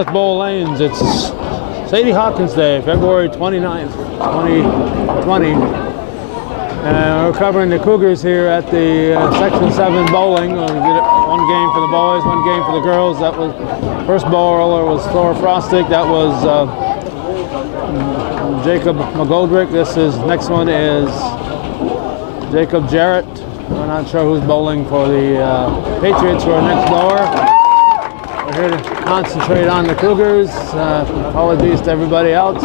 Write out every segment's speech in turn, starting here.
North Bowl Lanes. It's Sadie Hawkins Day, February 29th, 2020. We're covering the Cougars here at the Section 7 bowling. We'll get one game for the boys, one game for the girls. That was first bowler was Thor Frostig. That was Jacob McGoldrick. Next one is Jacob Jarrett. We're not sure who's bowling for the Patriots who are next blower. We're here to concentrate on the Cougars. Apologies to everybody else.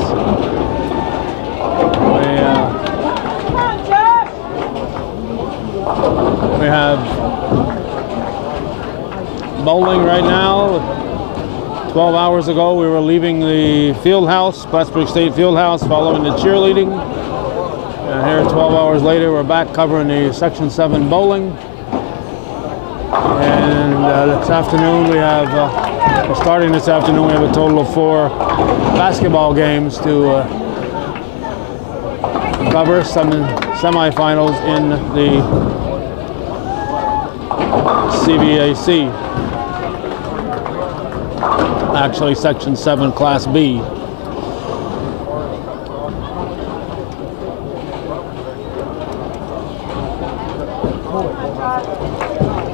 We have bowling right now. 12 hours ago we were leaving the field house, Plattsburgh State Field House, following the cheerleading. And here 12 hours later we're back covering the Section 7 bowling. And this afternoon we have, starting this afternoon, we have a total of 4 basketball games to cover, some semifinals in the CVAC, actually Section 7 Class B.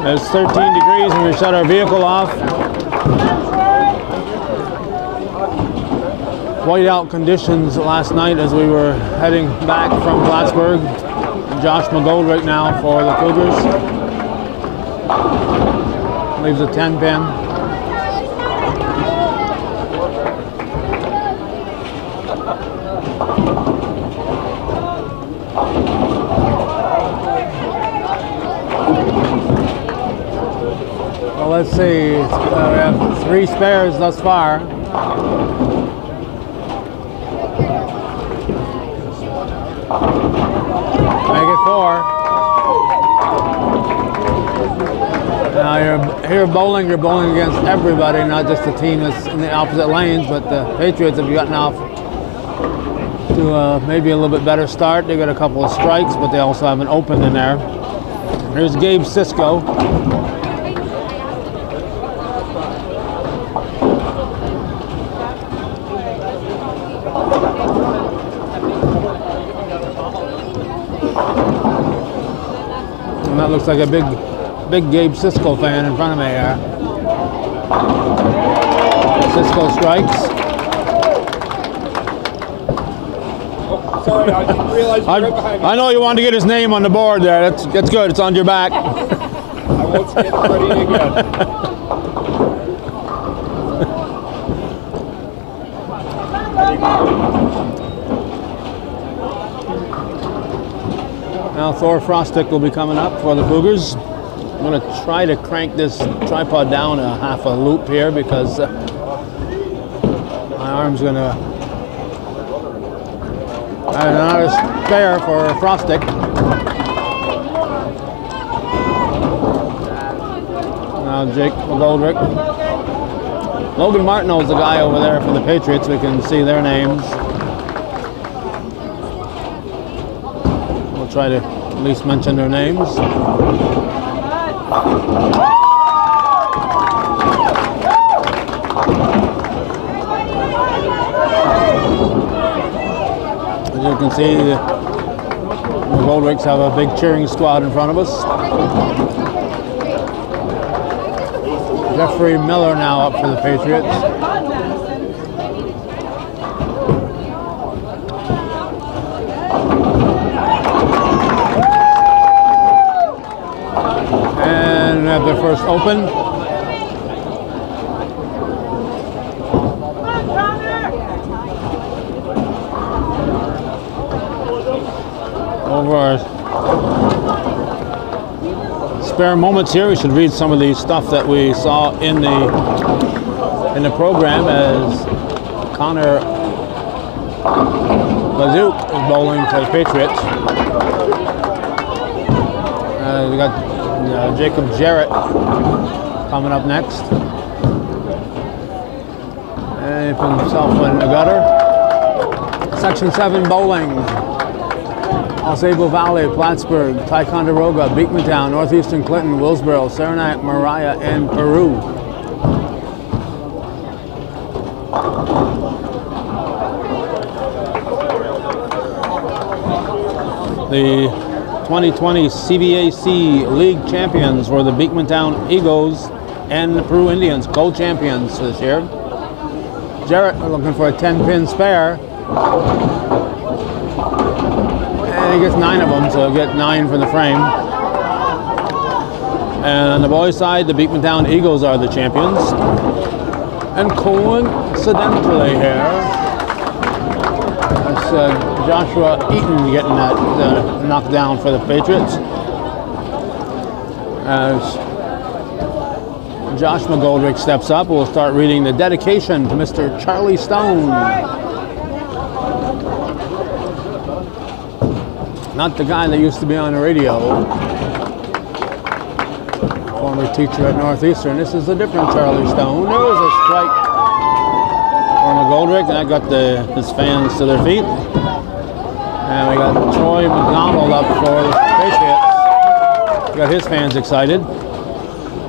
It's 13 degrees and we shut our vehicle off. Whiteout conditions last night as we were heading back from Plattsburgh. Josh McGoldrick now for the Cougars. Leaves a 10 pin. Well, let's see. We have 3 spares thus far. Make it 4. Now you're bowling against everybody, not just the team that's in the opposite lanes, but the Patriots have gotten off to maybe a little bit better start. They got a couple of strikes, but they also have an open in there. Here's Gabe Cisco. And that looks like a big Gabe Cisco fan in front of me here. Cisco strikes. Oh, sorry, I didn't realize you were right behind me. I know you wanted to get his name on the board there. That's good. It's on your back. I won't skip Freddie again. Now Thor Frostig will be coming up for the Cougars. I'm going to try to crank this tripod down a half a loop here because my arm's going to... Another spare for Frostig. Now Jake McGoldrick. Logan Martineau's the guy over there for the Patriots. We can see their names. We'll try to at least mention their names. As you can see, the McGoldricks have a big cheering squad in front of us. Jeffrey Miller now up for the Patriots. And we have their first open. Over our spare moments here, we should read some of the stuff that we saw in the program as Connor Bazook is bowling for the Patriots. We got Jacob Jarrett coming up next. And he put himself in the gutter. Section 7 bowling. Osable Valley, Plattsburgh, Ticonderoga, Beekmantown, Northeastern Clinton, Willsboro, Saranac, Mariah, and Peru. The 2020 CVAC League champions were the Beekmantown Eagles and the Peru Indians, co-champions this year. Jarrett looking for a 10-pin spare. And he gets 9 of them, so he'll get 9 for the frame. And on the boys' side, the Beekmantown Eagles are the champions. And coincidentally here, it's Joshua Eaton getting that knockdown for the Patriots. As Josh McGoldrick steps up, we'll start reading the dedication to Mr. Charlie Stone. Not the guy that used to be on the radio. Former teacher at Northeastern. This is a different Charlie Stone. There was a strike for McGoldrick, and that got his fans to their feet. And we got Troy McDonald up for the Patriots. Got his fans excited.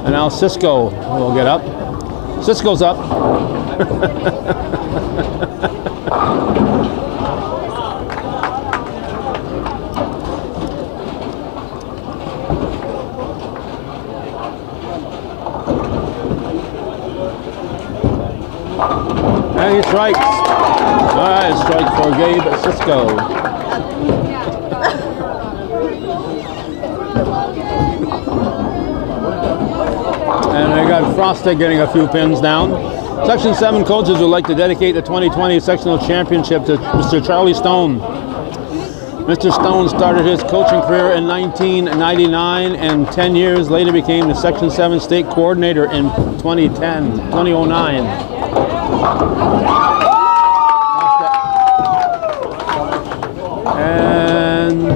And now Cisco will get up. Cisco's up. And he strikes. All right, strike for Gabe Cisco. And I got Frosted getting a few pins down. Section 7 coaches would like to dedicate the 2020 sectional championship to Mr. Charlie Stone. Mr. Stone started his coaching career in 1999 and 10 years later became the Section 7 state coordinator in 2009. And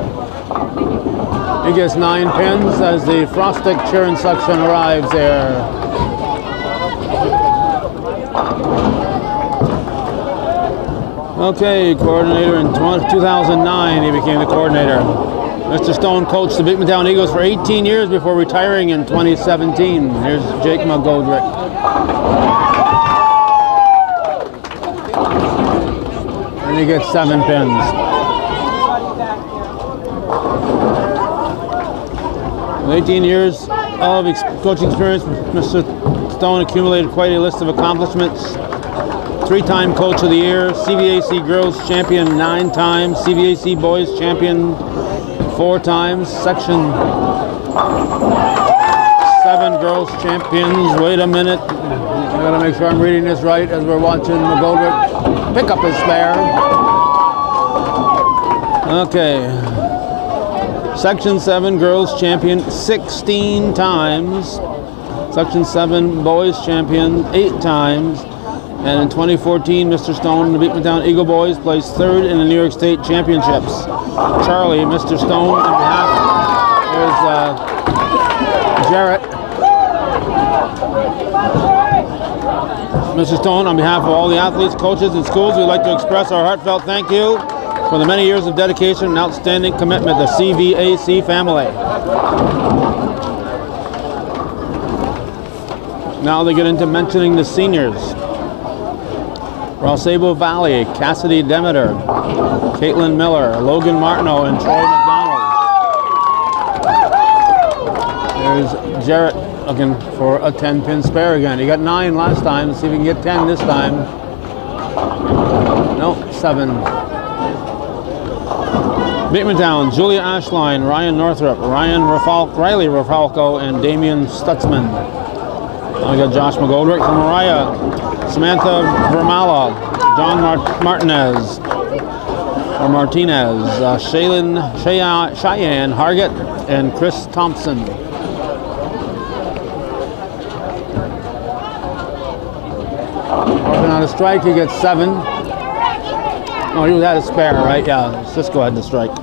he gets 9 pins as the Frostic Churn section arrives there. Okay, coordinator in 2009, he became the coordinator. Mr. Stone coached the Beekmantown Eagles for 18 years before retiring in 2017. Here's Jake McGoldrick. And he gets 7 pins. With 18 years of coaching experience, Mr. Stone accumulated quite a list of accomplishments. 3-time Coach of the Year, CVAC Girls Champion 9 times, CVAC Boys Champion 4 times, Section 7 Girls Champions. Wait a minute, I gotta make sure I'm reading this right as we're watching McGoldrick pick up his spare. Okay. Section 7 Girls Champion 16 times. Section 7 Boys Champion 8 times. And in 2014, Mr. Stone and the Beekmantown Eagle Boys placed 3rd in the New York State Championships. Charlie, Mr. Stone, on behalf, there's Jarrett. Mr. Stone, on behalf of all the athletes, coaches, and schools, we'd like to express our heartfelt thank you for the many years of dedication and outstanding commitment to the CVAC family. Now they get into mentioning the seniors. Rosebo Valley, Cassidy Demeter, Caitlin Miller, Logan Martineau, and Troy McDonald. There's Jarrett looking for a 10-pin spare again. He got 9 last time. Let's see if he can get 10 this time. Nope, 7. Beekmantown, Julia Ashline, Ryan Northrup, Riley Rafalco, and Damian Stutzman. Now we got Josh McGoldrick from Mariah, Samantha Vermala, John Martinez, Cheyenne Hargett, and Chris Thompson. Working on a strike, he gets 7. Oh, he had a spare, right? Yeah, Cisco had the strike.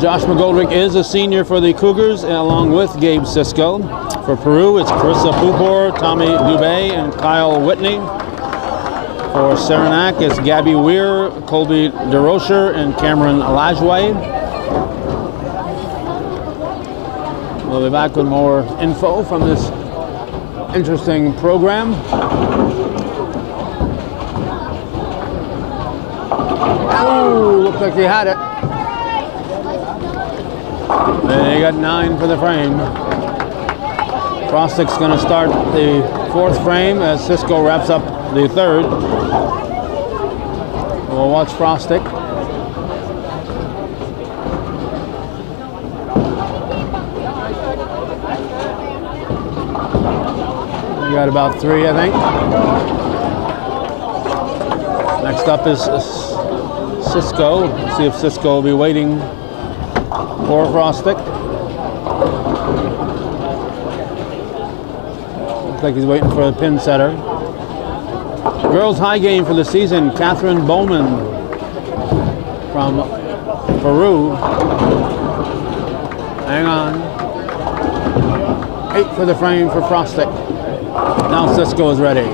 Josh McGoldrick is a senior for the Cougars, along with Gabe Cisco. For Peru, it's Carissa Pupor, Tommy Dubé, and Kyle Whitney. For Saranac, it's Gabby Weir, Colby DeRocher, and Cameron Lajway. We'll be back with more info from this interesting program. Oh, looked like he had it. And he got 9 for the frame. Frostic's going to start the 4th frame as Cisco wraps up the 3rd. We'll watch Frostic. We got about 3, I think. Next up is Cisco. Let's see if Cisco will be waiting for Frostic. Looks like he's waiting for the pin setter. Girls high game for the season, Catherine Bowman from Peru. Hang on. 8 for the frame for Frostic. Now Cisco is ready.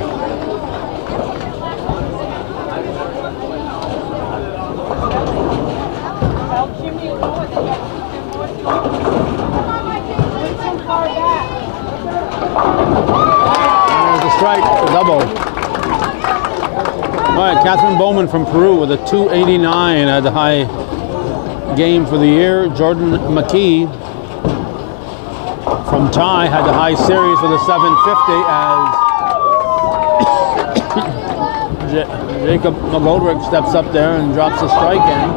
There's a strike, a double. All right, Catherine Bowman from Peru with a 289 at the high game for the year. Jordan McKee from Thai had the high series with a 750 as Jacob McGoldrick steps up there and drops a strike in.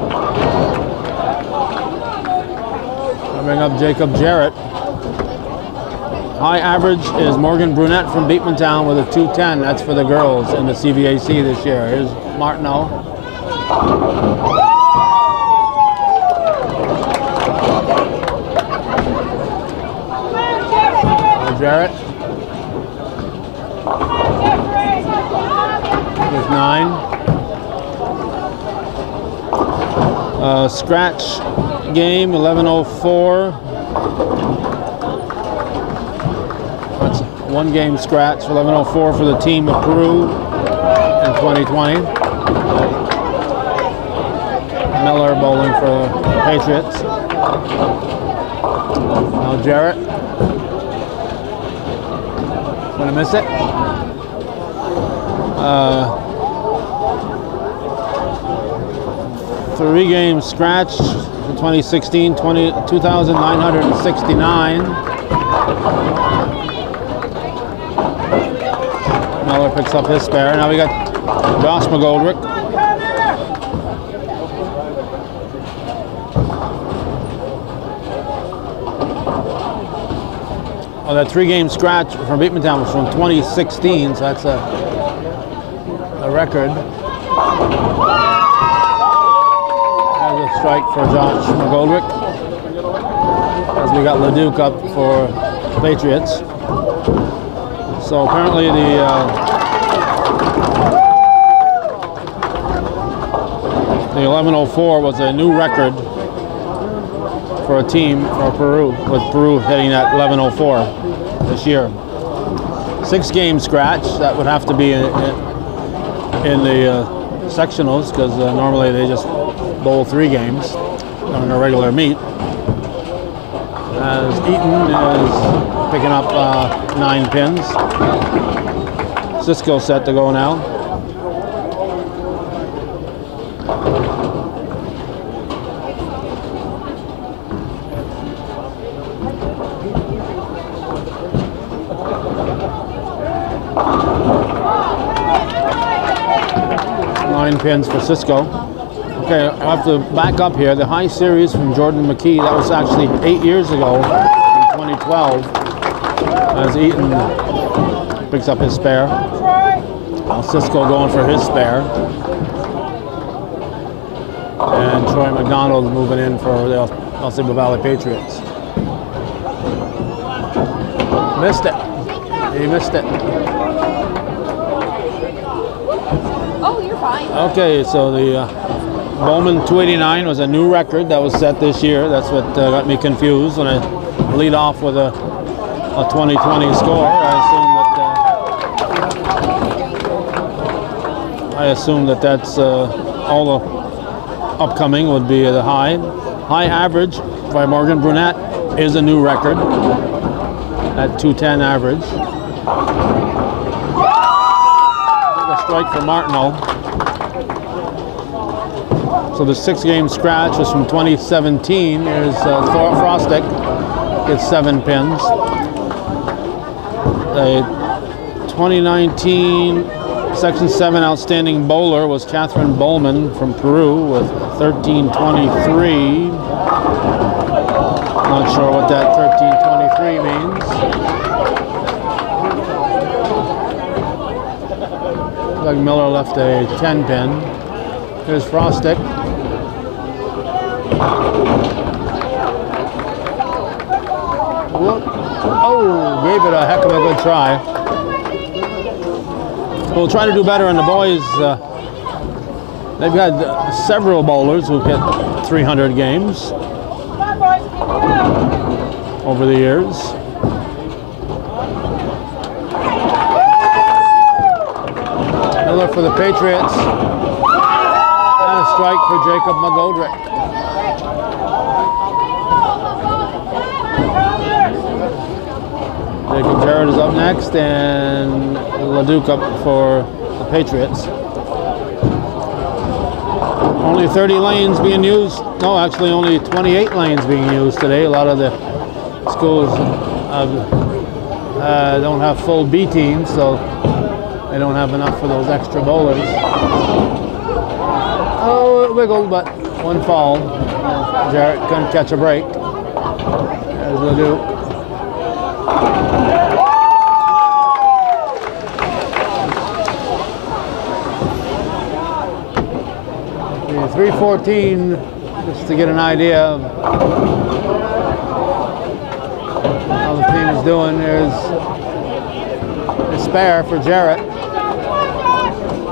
I'll bring up Jacob Jarrett. High average is Morgan Brunette from Beekmantown with a 210. That's for the girls in the CVAC this year. Here's Martineau. Jarrett. There's 9. Scratch game, 11:04. That's 1 game scratch, 11:04 for the team of Peru in 2020. Miller bowling for the Patriots. Now Jarrett. Gonna miss it. 3 game scratch for 2016, 2,969. Miller picks up his spare. Now we got Josh McGoldrick. Oh, that 3 game scratch from Beekmantown was from 2016, so that's a record. There's a strike for Josh McGoldrick as we got LeDuc up for the Patriots. So apparently the 11:04 was a new record for a team for Peru, with Peru hitting that 11:04 this year. 6 game scratch, that would have to be in the sectionals, because normally they just bowl 3 games on a regular meet. As Eaton is picking up 9 pins. Cisco set to go now. Pins for Cisco. Okay, I have to back up here. The high series from Jordan McKee, that was actually 8 years ago in 2012, as Eaton picks up his spare. Now Cisco going for his spare. And Troy McDonald moving in for the El Ceiba Valley Patriots. Missed it. He missed it. Okay, so the Bowman 289 was a new record that was set this year. That's what got me confused when I lead off with a 2020 score. I assume that that's all the upcoming would be the high. High average by Morgan Brunette is a new record at 210 average. Take a strike for Martineau. So the 6-game scratch is from 2017. Here's Frostic, gets 7 pins. The 2019 Section 7 outstanding bowler was Catherine Bowman from Peru with 1323. Not sure what that 1323 means. Doug Miller left a 10 pin. Here's Frostic. Oh, gave it a heck of a good try. We'll try to do better on the boys. They've had several bowlers who've hit 300 games over the years. Miller for the Patriots. And a strike for Jacob McGoldrick. Jacob Jarrett is up next, and LeDuc up for the Patriots. Only 30 lanes being used. No, actually only 28 lanes being used today. A lot of the schools don't have full B teams, so they don't have enough for those extra bowlers. Oh, it wiggled, but one fall. Jarrett couldn't catch a break. There's LeDuc. 314, just to get an idea of how the team is doing. There's a spare for Jarrett.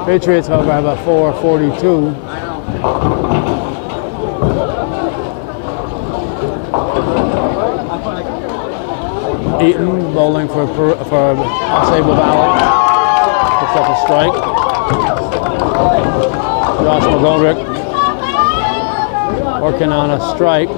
Patriots, however, have a 442. Eaton bowling for Sable Valley. Picks up a strike. Josh McGoldrick working on a strike.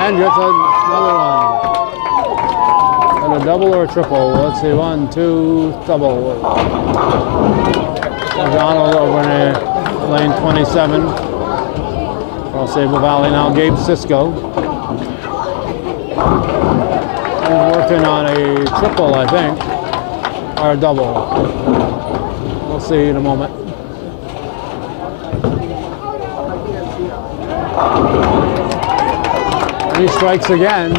And gets another one. And a double or a triple? Let's see, 1, 2, double. McDonald over in lane 27. Sable Valley now. Gabe Cisco. He's working on a triple, I think, or a double. We'll see in a moment. And he strikes again.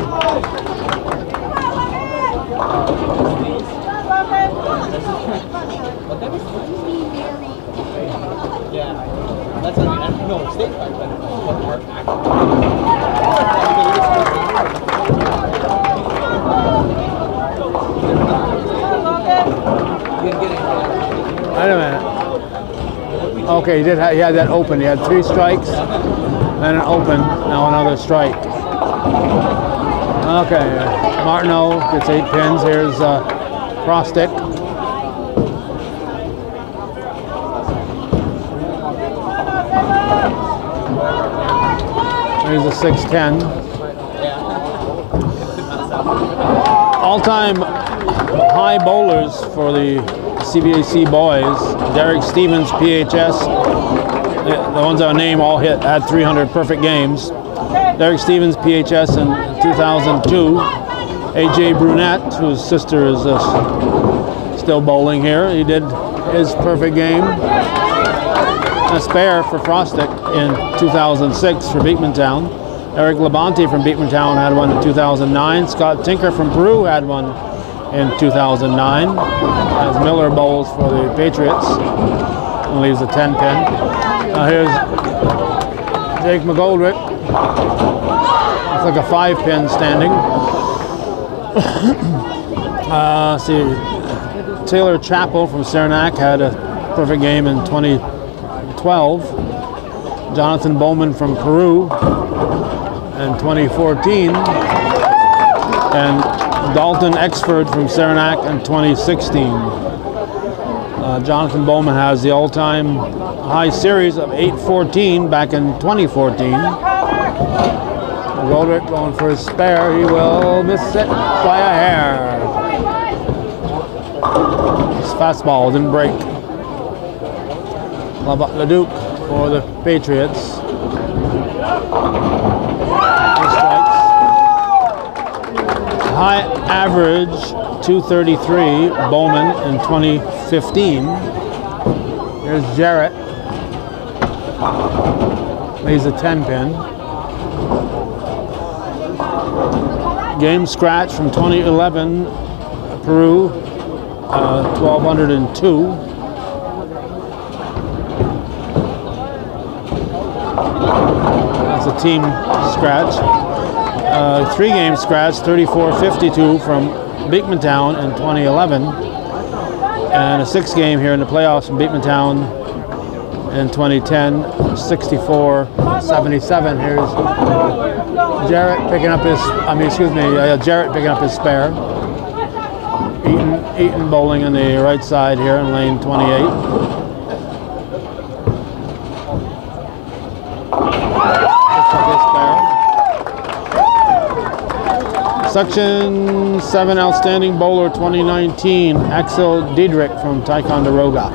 Wait a minute. Okay, he had that open. He had 3 strikes, then an open, now another strike. Okay, Martineau gets 8 pins. Here's Frostic. Here's a 610. All-time high bowlers for the CVAC boys. Derek Stevens, PHS. The ones I name all had 300 perfect games. Derek Stevens, PHS in 2002. AJ Brunette, whose sister is still bowling here. He did his perfect game. A spare for Frostic in 2006 for Beekmantown. Eric Labonte from Beekmantown had one in 2009. Scott Tinker from Peru had one in 2009. As Miller bowls for the Patriots and leaves a 10 pin. Here's Jake McGoldrick. Looks like a 5 pin standing. See, Taylor Chappell from Saranac had a perfect game in 2012. Jonathan Bowman from Peru in 2014. And Dalton Exford from Saranac in 2016. Jonathan Bowman has the all-time high series of 814 back in 2014. Goldrick going for his spare. He will miss it by a hair. His fastball didn't break. Leduc for the Patriots. High average 233 Bowman in 2015. Here's Jarrett. Lays a 10 pin. Game scratch from 2011 Peru, 1202. That's a team scratch. 3-game scratch, 34-52 from Beekmantown in 2011, and a 6-game here in the playoffs from Beekmantown in 2010, 64-77. Here's Jarrett picking up his, Jarrett picking up his spare. Eaton bowling on the right side here in lane 28. Section 7 Outstanding Bowler 2019, Axel Diedrich from Ticonderoga.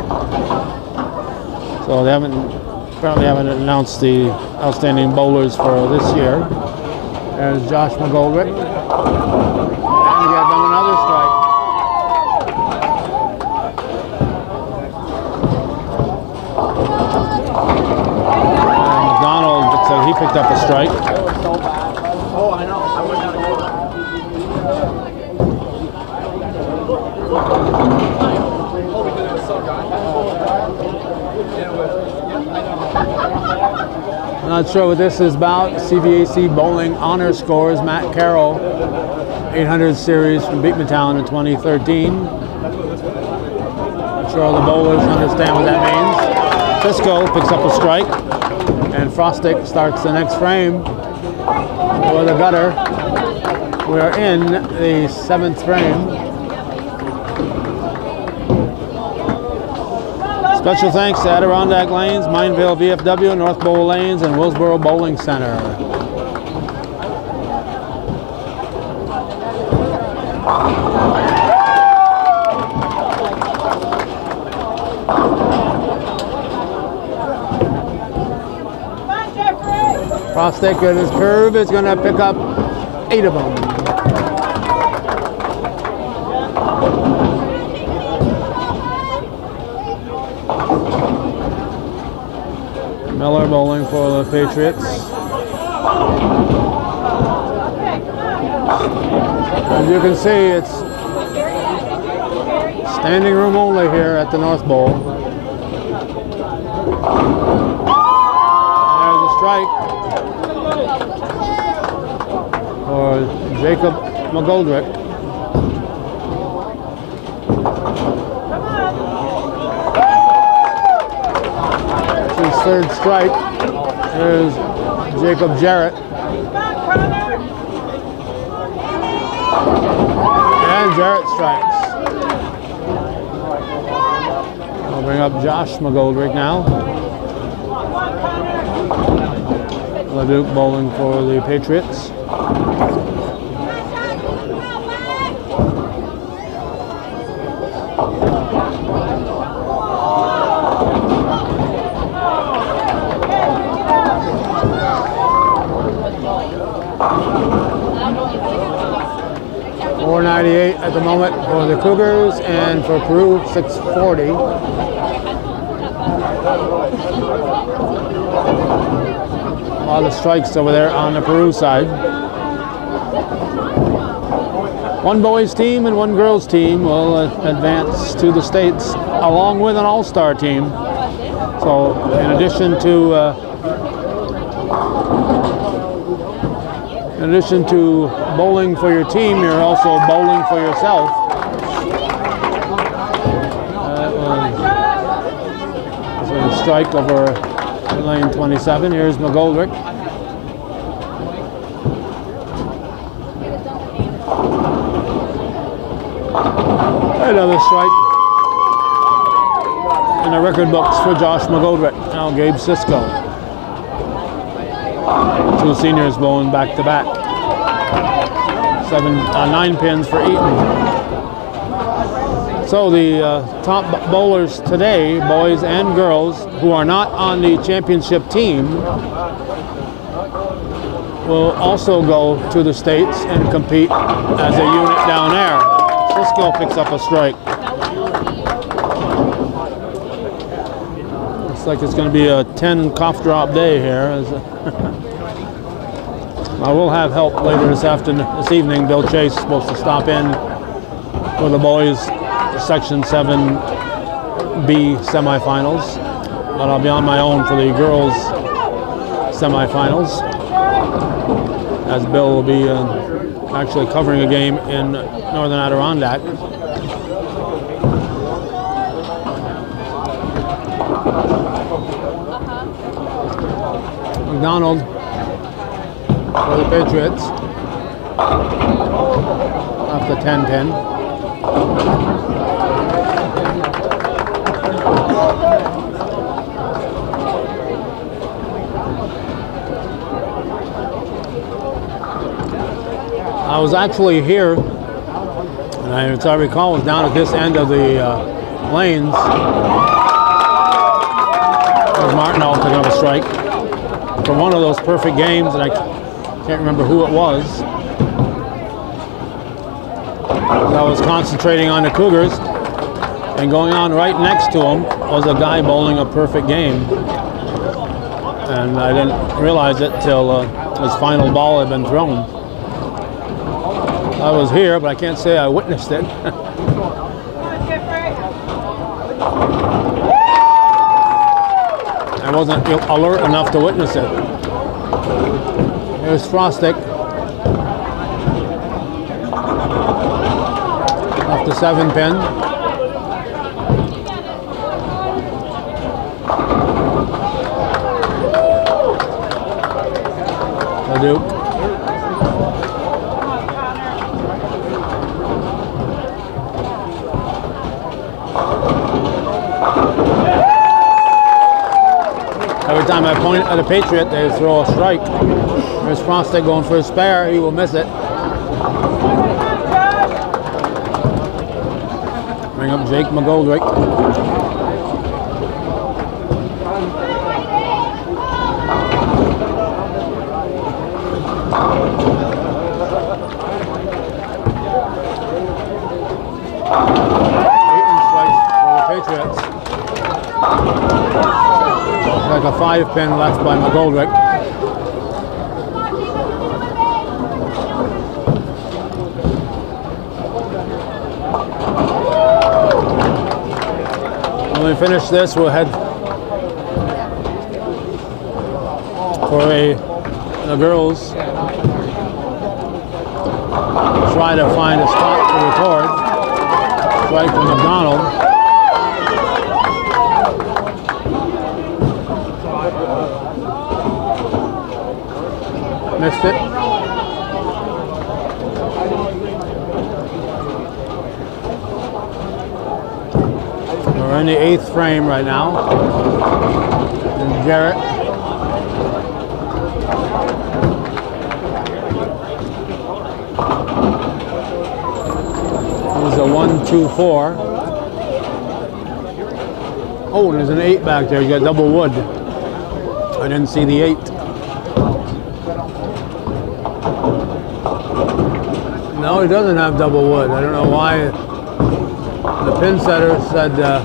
So they apparently haven't announced the outstanding bowlers for this year. There's Josh McGoldrick. And we got another strike. And McDonald looks like he picked up a strike. Oh, I know. I went down to I'm not sure what this is about. CVAC Bowling Honor Scores, Matt Carroll, 800 series from Beekmantown in 2013. Not sure all the bowlers understand what that means. Cisco picks up a strike, and Frostick starts the next frame for the gutter. We are in the 7th frame. Special thanks to Adirondack Lanes, Mineville VFW, North Bowl Lanes, and Willsboro Bowling Center. Frostick at his curve is going to pick up 8 of them. Miller bowling for the Patriots. As you can see, it's standing room only here at the North Bowl. There's a strike for Jacob McGoldrick. His 3rd strike is Jacob Jarrett. And Jarrett strikes. I'll bring up Josh McGoldrick now. Leduc bowling for the Patriots. .498 at the moment for the Cougars, and for Peru, 640. A lot of strikes over there on the Peru side. One boys team and one girls team will advance to the States along with an all-star team. So in addition to bowling for your team, you're also bowling for yourself. So a strike over lane 27. Here's McGoldrick. Another strike in the record books for Josh McGoldrick. Now Gabe Cisco. Two seniors bowling back to back. 9 pins for Eaton. So the top bowlers today, boys and girls, who are not on the championship team, will also go to the States and compete as a unit down there. Cisco picks up a strike. Looks like it's going to be a 10 cough drop day here. I will have help later this evening. Bill Chase is supposed to stop in for the boys' Section 7B semifinals, but I'll be on my own for the girls' semifinals, as Bill will be actually covering a game in Northern Adirondack. McDonald for the Patriots off the 10 pin. I was actually here, and as I recall, was down at this end of the lanes. There's Martinell picking up a strike for one of those perfect games, and I can't remember who it was. I was concentrating on the Cougars, and going on right next to him was a guy bowling a perfect game. And I didn't realize it till his final ball had been thrown. I was here, but I can't say I witnessed it. I wasn't alert enough to witness it. Here's Frostic. Off the 7 pin. The Duke. Every time I point at a Patriot, they throw a strike. There's Frostic going for a spare. He will miss it. Bring up Jake McGoldrick. Eaton strikes for the Patriots. Like a 5 pin left by McGoldrick. When we finish this, we'll head for the girls. Try to find a spot to record. Strike from McDonald. Missed it. We're in the 8th frame right now. And Jarrett. There's a 1-2-4. Oh, there's an 8 back there. You got double wood. I didn't see the 8. No, he doesn't have double wood. I don't know why the pin setter said that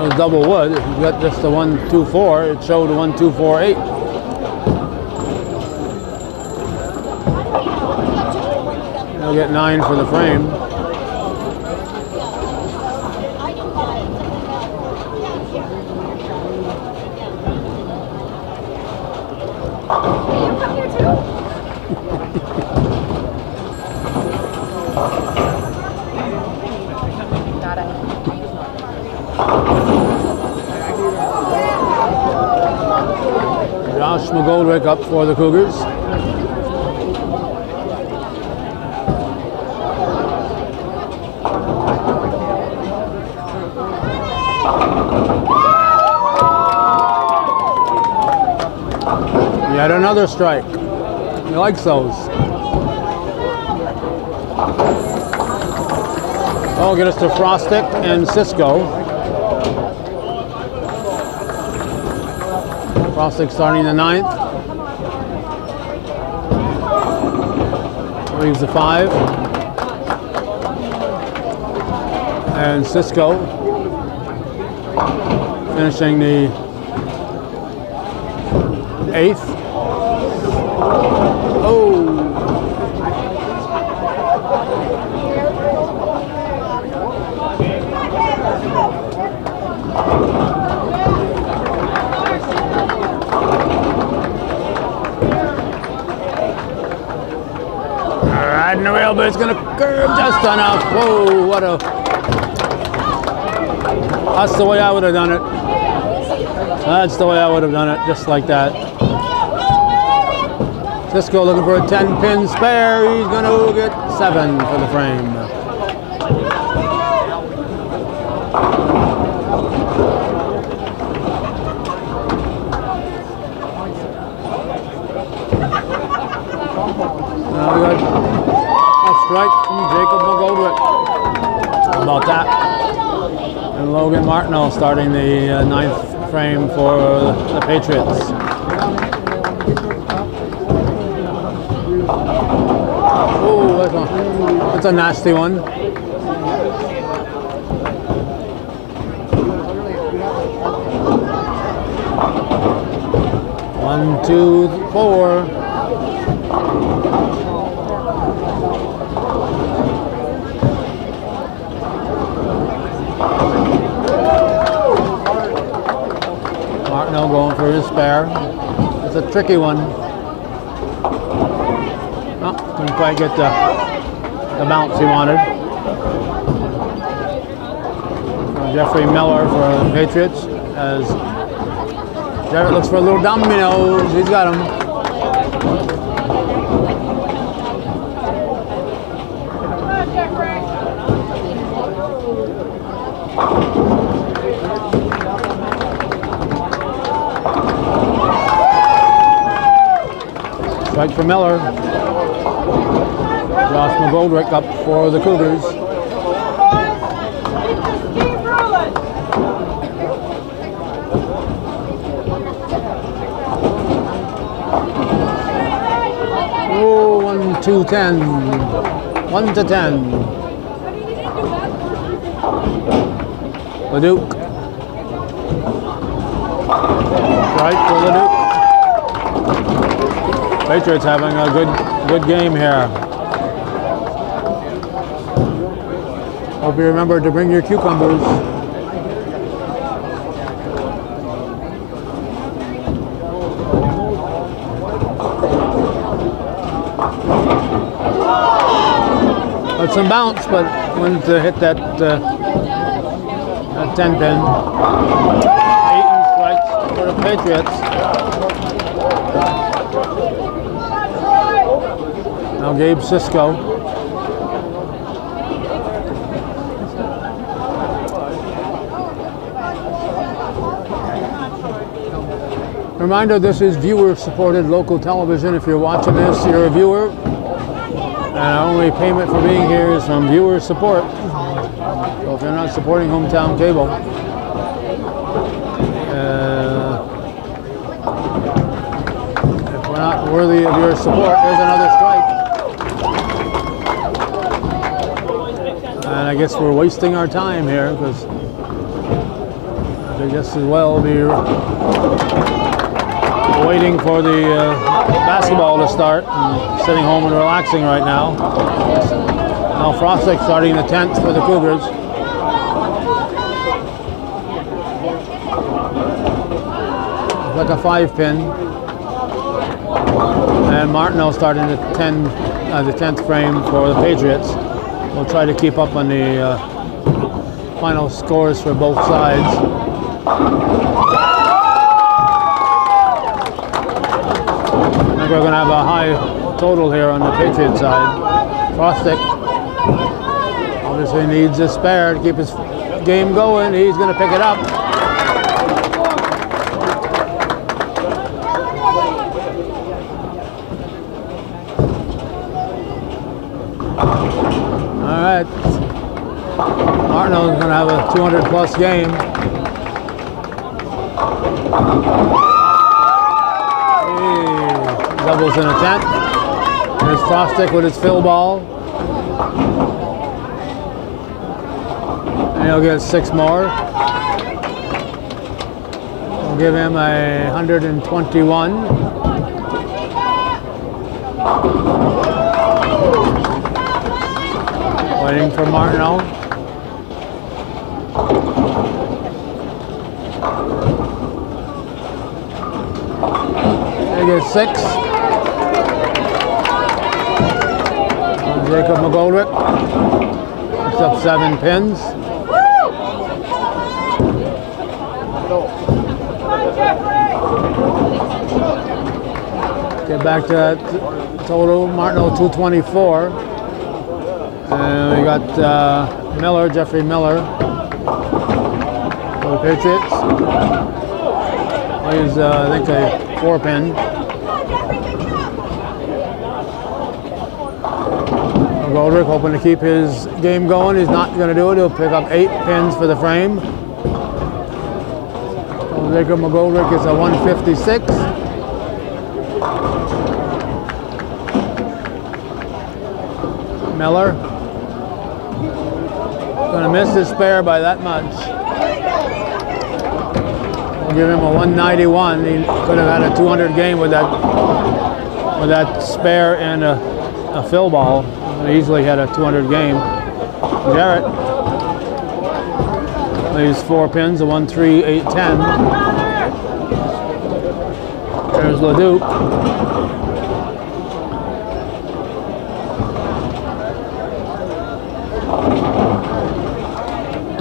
was double wood. If you got just the 1-2-4, it showed 1-2-4-8. He'll get 9 for the frame. Josh McGoldrick up for the Cougars. Yet another strike. He likes those. Oh, get us to Frostic and Cisco. Frostic starting the 9th. Leaves the 5. And Cisco finishing the 8th. Oh! Riding the rail, but it's going to curve just enough. Whoa, what a... That's the way I would have done it. That's the way I would have done it, just like that. Cisco looking for a 10-pin spare. He's going to get 7 for the frame. Now we got a strike from Jacob McGoldrick. How about that? And Logan Martineau starting the 9th frame for the Patriots. Oh, that's a nasty one. 1, 2, 4. Martineau going for his spare. It's a tricky one. Oh, couldn't quite get the bounce he wanted. Jeffrey Miller for the Patriots as Jarrett looks for a little dominoes. He's got him. Strike for Miller. Josh McGoldrick up for the Cougars. Oh, 1, 2, 10. 1 to 10. Leduc. Strike for Leduc. Patriots having a good game here. Hope you remember to bring your cucumbers. Got some bounce, but wanted to hit that 10 pin. 8 strikes for the Patriots. Now Gabe Cisco. Reminder, this is viewer-supported local television. If you're watching this, you're a viewer. And our only payment for being here is from viewer support. So if you're not supporting hometown cable, if we're not worthy of your support, there's another strike. And I guess we're wasting our time here because I guess as well be waiting for the basketball to start and sitting home and relaxing right now. Now Frostic starting the 10th for the Cougars. Like a 5-pin. And Martineau starting the 10th frame for the Patriots. We'll try to keep up on the final scores for both sides. I think we're going to have a high total here on the Patriot side. Frostic obviously needs a spare to keep his game going. He's going to pick it up. that Martineau is going to have a 200 plus game. He doubles in a 10th. There's Frostick with his fill ball. And he'll get 6 more. We'll give him a 121. Waiting for Martineau. They get 6. Jacob McGoldrick picks up 7 pins. Get back to that total. Martineau 224. And we got Miller, Jeffrey Miller for the Patriots. He's, I think, a 4-pin. Goldrick hoping to keep his game going. He's not going to do it. He'll pick up 8 pins for the frame. So Jacob McGoldrick is a 156. Miller going to miss his spare by that much. We'll give him a 191. He could have had a 200 game with that spare and a fill ball. He easily had a 200 game. Jarrett leaves 4 pins, a 1, 3, 8, 10. There's LeDuc.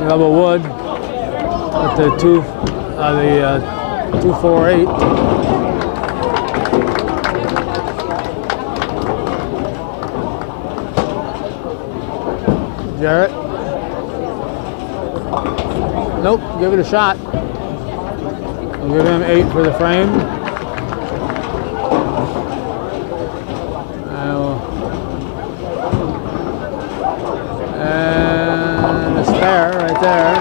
Double Wood at the 248. Jarrett. Nope, give it a shot. We'll give him 8 for the frame. And a spare right there.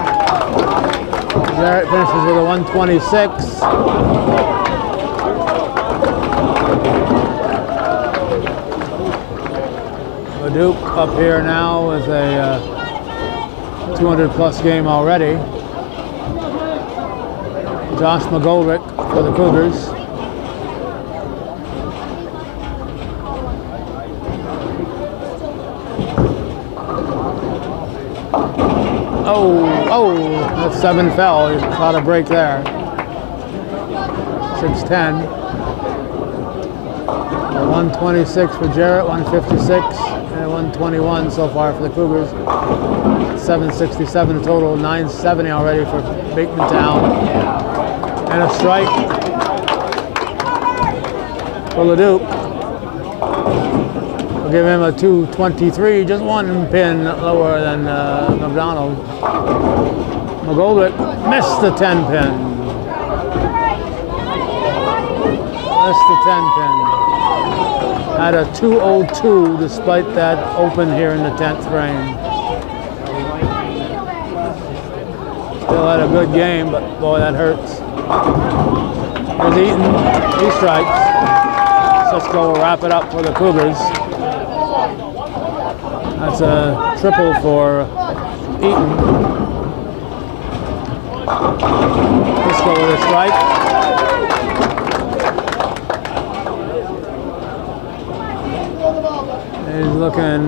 Jarrett finishes with a 126. LeDuc up here now with a 200 plus game already. Josh McGoldrick for the Cougars. Oh, that 7 fell. He caught a break there. 6-10. 126 for Jarrett, 156, and 121 so far for the Cougars. 767 total, 970 already for Bateman Town. And a strike for LeDuc. We'll give him a 223, just 1 pin lower than McDonald. McGoldrick missed the 10 pin. Missed the 10 pin. Had a 202 despite that open here in the 10th frame. Still had a good game, but boy, that hurts. Here's Eaton, he strikes. Cisco will wrap it up for the Cougars. That's a triple for Eaton. Cisco with a strike. He's looking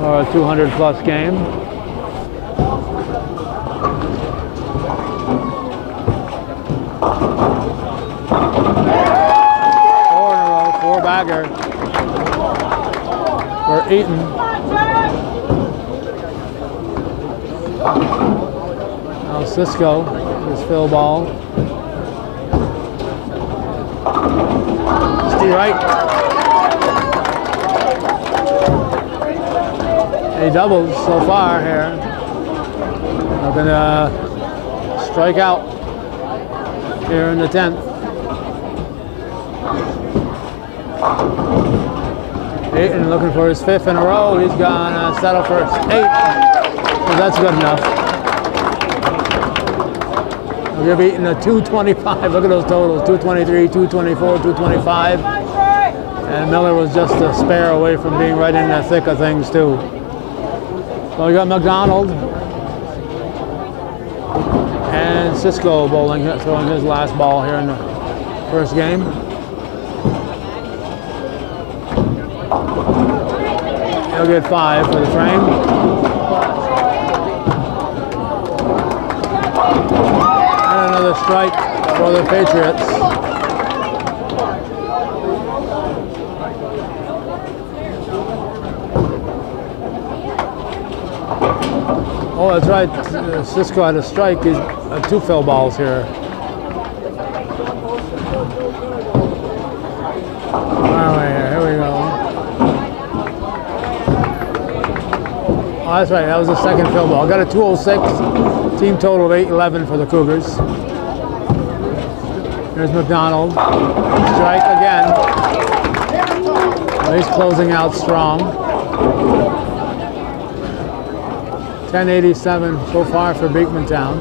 for a 200 plus game. 4 in a row, 4-bagger for Eaton. Now Cisco, his fill ball. Right. He doubles so far here. They're going to strike out here in the 10th. Ayton looking for his 5th in a row. He's gonna settle for 8. So that's good enough. We'll give Eaton a 225. Look at those totals: 223, 224, 225. And Miller was just a spare away from being right in the thick of things too. So we got McDonald and Cisco bowling, throwing his last ball here in the first game. He'll get 5 for the frame. And another strike for the Patriots. Oh, that's right. Cisco had a strike. He's 2 fill balls here. Here we go. Oh, that's right. That was the second fill ball. Got a 206. Team total of 811 for the Cougars. There's McDonald. Strike again. He's closing out strong. 1087 so far for Beekmantown.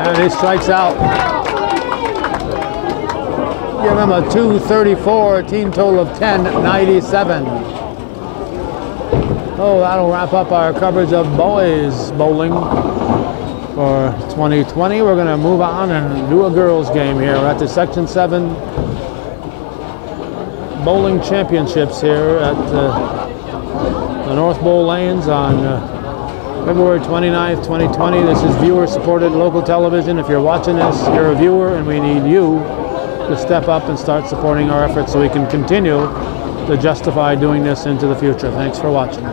And he strikes out. Give him a 234, a team total of 1097. Oh, that'll wrap up our coverage of boys bowling for 2020. We're going to move on and do a girls game here. We're at the Section 7 Bowling Championships here at the North Bowl Lanes on February 29th, 2020. This is viewer-supported local television. If you're watching this, you're a viewer, and we need you to step up and start supporting our efforts so we can continue to justify doing this into the future. Thanks for watching.